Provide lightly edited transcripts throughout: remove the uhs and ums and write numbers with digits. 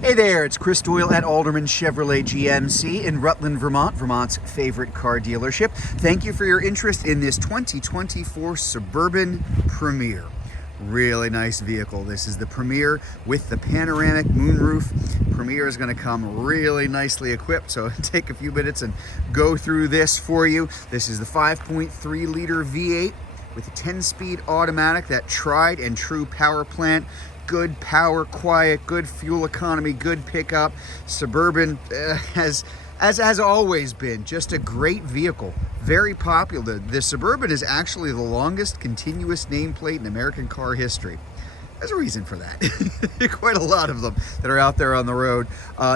Hey there, it's Chris Doyle at Alderman Chevrolet GMC in Rutland, Vermont, Vermont's favorite car dealership. Thank you for your interest in this 2024 Suburban Premier. Really nice vehicle. This is the Premier with the panoramic moonroof. Premier is going to come really nicely equipped, so take a few minutes and go through this for you. This is the 5.3 liter V8 with a 10-speed automatic, that tried and true power plant. Good power, quiet, good fuel economy, good pickup. Suburban has always been just a great vehicle, very popular. The Suburban is actually the longest continuous nameplate in American car history. There's a reason for that. Quite a lot of them that are out there on the road.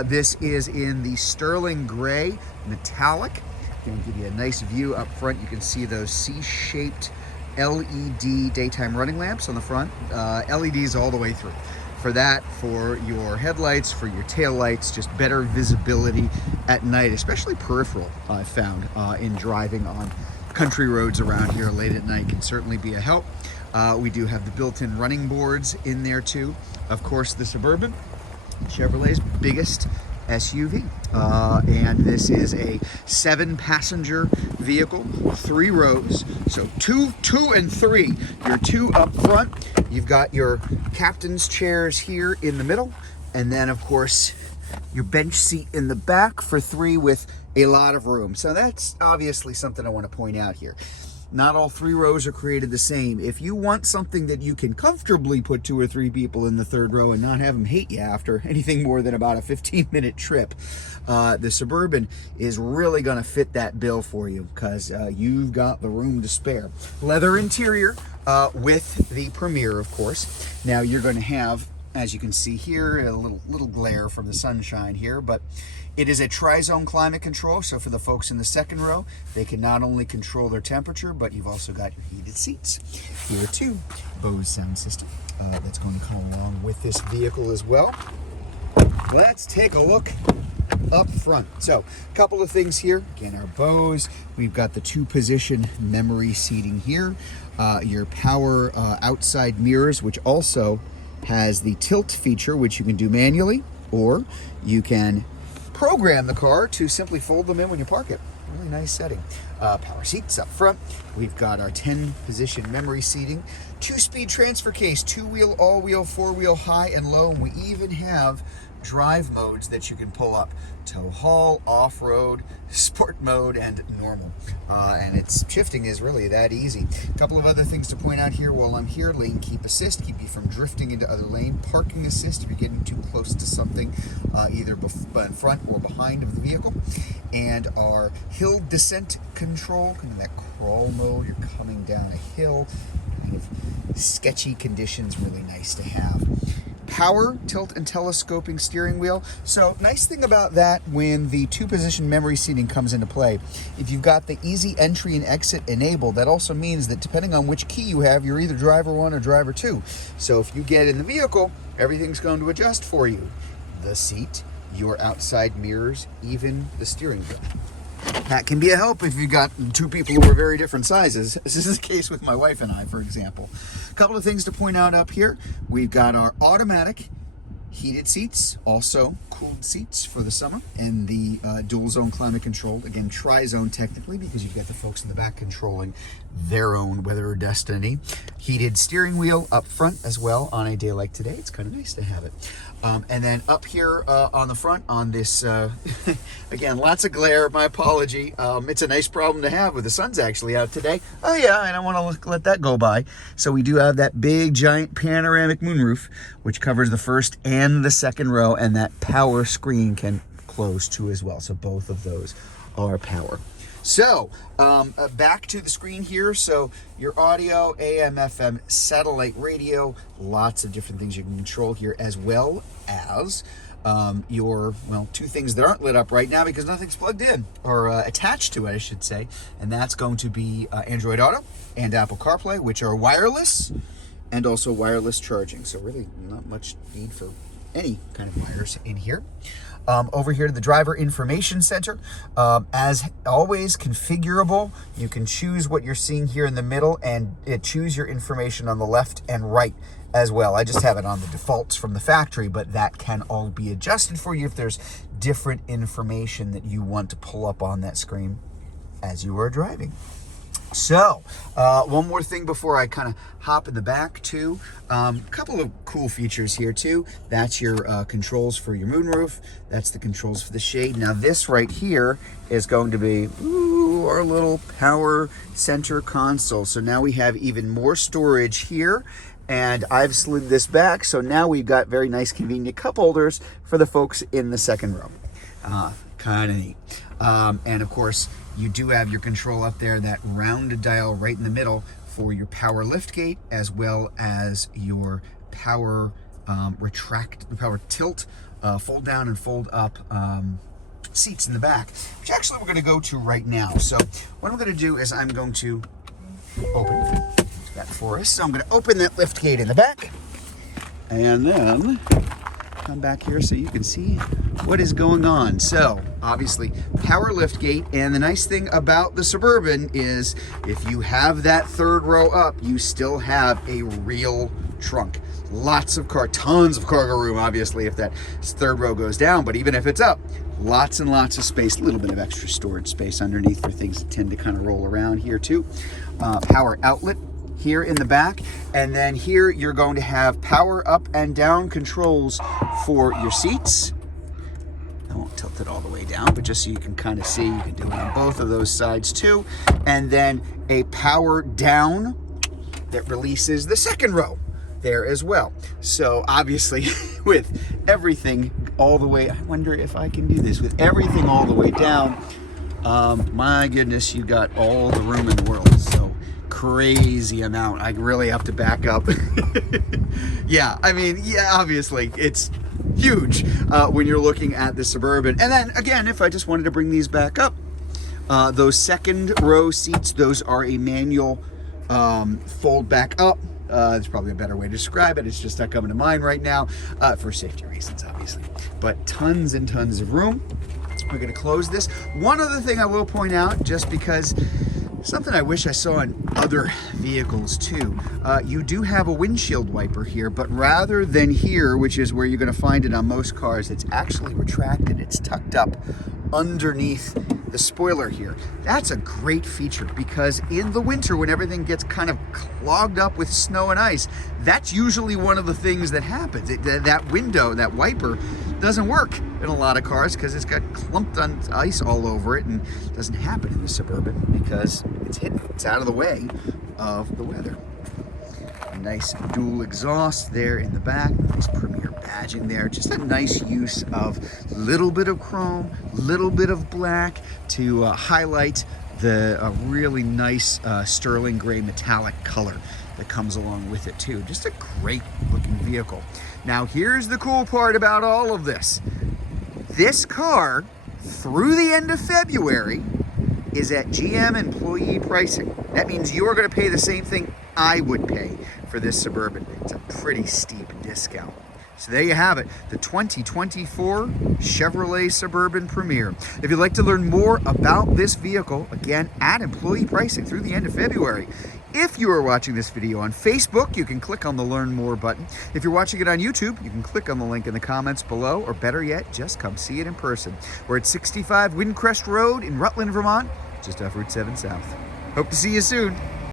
This is in the sterling gray metallic. Going to give you a nice view up front. You can see those C-shaped LED daytime running lamps on the front, LEDs all the way through. For that, for your headlights, for your tail lights, just better visibility at night, especially peripheral, I've found in driving on country roads around here late at night can certainly be a help. We do have the built-in running boards in there too. Of course, the Suburban, Chevrolet's biggest SUV, and this is a 7-passenger vehicle, 3 rows, so two and 3. Your 2 up front, you've got your captain's chairs here in the middle, and then of course your bench seat in the back for 3 with a lot of room. So that's obviously something I want to point out here. Not all 3 rows are created the same. If you want something that you can comfortably put 2 or 3 people in the 3rd row and not have them hate you after anything more than about a 15-minute trip, the Suburban is really going to fit that bill for you, because you've got the room to spare. Leather interior with the Premier, of course. Now you're going to have, as you can see here, a little glare from the sunshine here, but it is a tri-zone climate control, so for the folks in the 2nd row, they can not only control their temperature, but you've also got your heated seats. Here too, Bose sound system that's going to come along with this vehicle as well. Let's take a look up front. So, a couple of things here. Again, our Bose. We've got the 2-position memory seating here. Your power outside mirrors, which also has the tilt feature, which you can do manually, or you can program the car to simply fold them in when you park it. Really nice setting. Power seats up front. We've got our 10-position memory seating, 2-speed transfer case, 2-wheel, all-wheel, 4-wheel, high and low. And we even have drive modes that you can pull up: tow haul, off-road, sport mode, and normal. And its shifting is really that easy. A couple of other things to point out here while I'm here: lane keep assist, keep you from drifting into other lane; parking assist if you're getting too close to something, either in front or behind of the vehicle; and our hill descent control, kind of that crawl mode. You're coming down a hill, kind of sketchy conditions, really nice to have. Power, tilt, and telescoping steering wheel. So nice thing about that, when the 2-position memory seating comes into play, if you've got the easy entry and exit enabled, that also means that depending on which key you have, you're either driver 1 or driver 2. So if you get in the vehicle, everything's going to adjust for you: the seat, your outside mirrors, even the steering wheel. That can be a help if you've got 2 people who are very different sizes. This is the case with my wife and I, for example. A couple of things to point out up here. We've got our automatic heated seats, also cooled seats for the summer, and the dual zone climate control. Again, tri-zone technically, because you've got the folks in the back controlling their own weather or destiny. Heated steering wheel up front as well on a day like today. It's kind of nice to have it. And then up here on the front on this, again, lots of glare, my apology. It's a nice problem to have with the sun's actually out today. Oh yeah, I don't want to let that go by. So we do have that big giant panoramic moonroof, which covers the 1st and the 2nd row, and that power screen can close too as well. So both of those are power. So back to the screen here. So your audio, AM, FM, satellite radio, lots of different things you can control here, as well as your, well, 2 things that aren't lit up right now because nothing's plugged in, or attached to it, I should say. And that's going to be Android Auto and Apple CarPlay, which are wireless, and also wireless charging. So really not much need for any kind of wires in here. Over here to the driver information center, as always, configurable. You can choose what you're seeing here in the middle and choose your information on the left and right as well. I just have it on the defaults from the factory, but that can all be adjusted for you if there's different information that you want to pull up on that screen as you are driving. So, one more thing before I kind of hop in the back too. A couple of cool features here too. That's your controls for your moonroof. That's the controls for the shade. Now this right here is going to be our little power center console. So now we have even more storage here. And I've slid this back, so now we've got very nice convenient cup holders for the folks in the second row. Kind of neat. And of course, you do have your control up there, that rounded dial right in the middle for your power lift gate, as well as your power power tilt, fold down and fold up seats in the back, which actually we're going to go to right now. So what I'm going to do is I'm going to open that for us. So I'm going to open that lift gate in the back, and then come back here so you can see what is going on. So obviously power lift gate, and the nice thing about the Suburban is if you have that third row up, you still have a real trunk. Lots of tons of cargo room, obviously, if that third row goes down, but even if it's up, lots and lots of space, a little bit of extra storage space underneath for things that tend to kind of roll around here too. Power outlet here in the back, and then here you're going to have power up and down controls for your seats. I won't tilt it all the way down, but just so you can kind of see, you can do it on both of those sides too. And then a power down that releases the second row there as well. So obviously with everything all the way, I wonder if I can do this, with everything all the way down, my goodness, you got all the room in the world. So crazy amount. I really have to back up. Yeah, I mean, yeah, obviously it's huge when you're looking at the Suburban. And then again, if I just wanted to bring these back up, those second row seats, those are a manual fold back up. There's probably a better way to describe it. It's just not coming to mind right now for safety reasons, obviously. But tons and tons of room. We're going to close this. One other thing I will point out, just because something I wish I saw in other vehicles too, you do have a windshield wiper here, but rather than here, which is where you're going to find it on most cars, it's actually retracted. It's tucked up underneath the spoiler here. That's a great feature, because in the winter when everything gets kind of clogged up with snow and ice, that's usually one of the things that happens. That window, that wiper, doesn't work in a lot of cars because it's got clumped on ice all over it, and it doesn't happen in the Suburban because it's hidden. It's out of the way of the weather. A nice dual exhaust there in the back, nice Premier badging there. Just a nice use of little bit of chrome, little bit of black to highlight the really nice sterling gray metallic color that comes along with it too. Just a great looking vehicle. Now here's the cool part about all of this. This car, through the end of February, is at GM employee pricing. That means you're going to pay the same thing I would pay for this Suburban. It's a pretty steep discount. So there you have it, the 2024 Chevrolet Suburban Premier. If you'd like to learn more about this vehicle, again, at employee pricing through the end of February. If you are watching this video on Facebook, you can click on the Learn More button. If you're watching it on YouTube, you can click on the link in the comments below, or better yet, just come see it in person. We're at 65 Windcrest Road in Rutland, Vermont, just off Route 7 South. Hope to see you soon.